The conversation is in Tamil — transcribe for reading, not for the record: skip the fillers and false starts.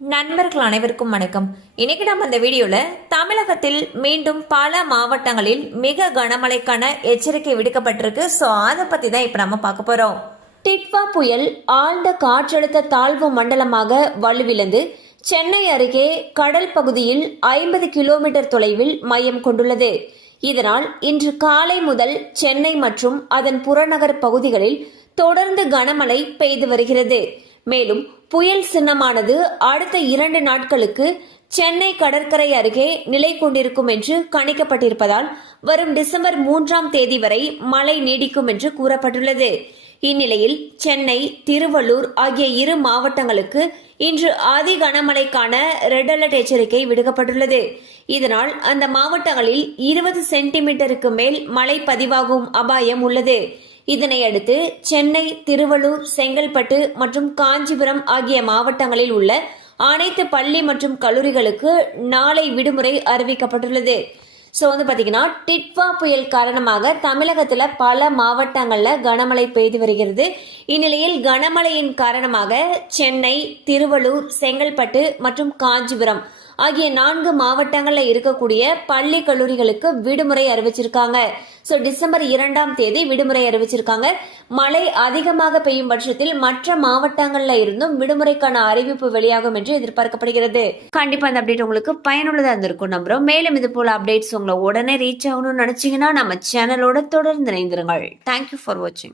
நண்பர்கள் அனைவருக்கும் வணக்கம். இன்னைக்கு நம்ம இந்த வீடியோல தமிழகத்தில் மீண்டும் பல மாவட்டங்களில் மிக கனமழைக்கான எச்சரிக்கை விடுக்கப்பட்டிருக்கு. ஸோ அதை பத்தி தான் இப்ப நம்ம பார்க்க போறோம். டிட்வா புயல் ஆழ்ந்த காற்றழுத்த தாழ்வு மண்டலமாக வலுவிழந்து சென்னை அருகே கடல் பகுதியில் 50 கிலோமீட்டர் தொலைவில் மையம் கொண்டுள்ளது. இதனால் இன்று காலை முதல் சென்னை மற்றும் அதன் புறநகர் பகுதிகளில் தொடர்ந்து கனமழை பெய்து வருகிறது. மேலும் புயல் சின்னமானது அடுத்த 2 நாட்களுக்கு சென்னை கடற்கரை அருகே நிலை கொண்டிருக்கும் என்று கணிக்கப்பட்டிருப்பதால் வரும் டிசம்பர் 3ஆம் தேதி வரை மழை நீடிக்கும் என்று கூறப்பட்டுள்ளது. இந்நிலையில் சென்னை, திருவள்ளூர் ஆகிய 2 மாவட்டங்களுக்கு இன்று அதி கனமழைக்கான ரெட் அலர்ட் எச்சரிக்கை விடுக்கப்பட்டுள்ளது. இதனால் அந்த மாவட்டங்களில் 20 சென்டிமீட்டருக்கு மேல் மழை பதிவாகும் அபாயம் உள்ளது. இதனையடுத்து சென்னை, திருவள்ளூர், செங்கல்பட்டு மற்றும் காஞ்சிபுரம் ஆகிய மாவட்டங்களில் உள்ள அனைத்து பள்ளி மற்றும் கல்லூரிகளுக்கு நாளை விடுமுறை அறிவிக்கப்பட்டுள்ளது. ஸோ பாத்தீங்கன்னா டிட்வா புயல் காரணமாக தமிழகத்துல பல மாவட்டங்கள்ல கனமழை பெய்து வருகிறது. இந்நிலையில் கனமழையின் காரணமாக சென்னை, திருவள்ளூர், செங்கல்பட்டு மற்றும் காஞ்சிபுரம் ஆகிய 4 மாவட்டங்கள்ல இருக்கக்கூடிய பள்ளி கல்லூரிகளுக்கு விடுமுறை அறிவிச்சிருக்காங்க. ஸோ டிசம்பர் 2ஆம் தேதி விடுமுறை அறிவிச்சிருக்காங்க. மழை அதிகமாக பெய்யும் பட்சத்தில் மற்ற மாவட்டங்கள்ல இருந்தும் விடுமுறைக்கான அறிவிப்பு வெளியாகும் என்று எதிர்பார்க்கப்படுகிறது. கண்டிப்பா அந்த அப்டேட் உங்களுக்கு பயனுள்ளதா இருந்திருக்கும் நம்புறோம். மேலும் இது போல அப்டேட்ஸ் உங்களை உடனே ரீச் ஆகணும்னு நினைச்சீங்கன்னா நம்ம சேனலோட தொடர்ந்து இணைந்திருங்கள். தேங்க்யூ ஃபார் வாட்சிங்.